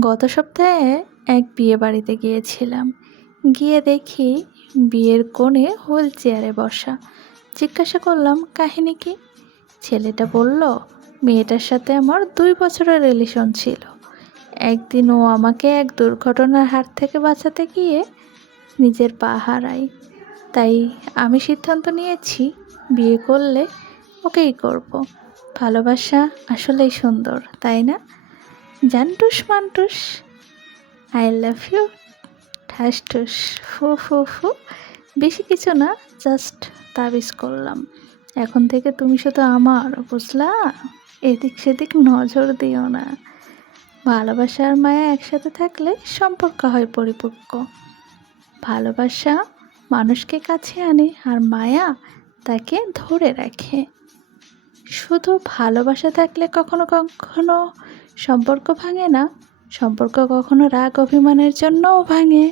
গত সপ্তাহে এক বিয়ে বাড়িতে গিয়েছিলাম। গিয়ে দেখি বিয়ের কোণে হুইল চেয়ারে বসা। জিজ্ঞাসা করলাম, কাহিনী কি? ছেলেটা বলল, মেয়েটার সাথে আমার দুই বছরের রিলেশন ছিল। একদিন ও আমাকে এক দুর্ঘটনার হাত থেকে বাঁচাতে গিয়ে নিজের পা হারাই তাই আমি সিদ্ধান্ত নিয়েছি, বিয়ে করলে ওকেই করব। ভালোবাসা আসলেই সুন্দর, তাই না? জানটুস মান্টুস আই লাভ ইউ ঠাস ঠুস ফু ফু ফু। বেশি কিছু না জাস্ট তাবিজ করলাম। এখন থেকে তুমি শুধু আমার, বুঝলা? এদিক সেদিক নজর দিও না। ভালোবাসা আর মায়া একসাথে থাকলে সম্পর্ক হয় পরিপক্ক। ভালোবাসা মানুষকে কাছে আনে আর মায়া তাকে ধরে রাখে। শুধু ভালোবাসা থাকলে কখনো কখনো সম্পর্ক ভাঙে না। সম্পর্ক কখনো রাগ অভিমানের জন্যও ভাঙে।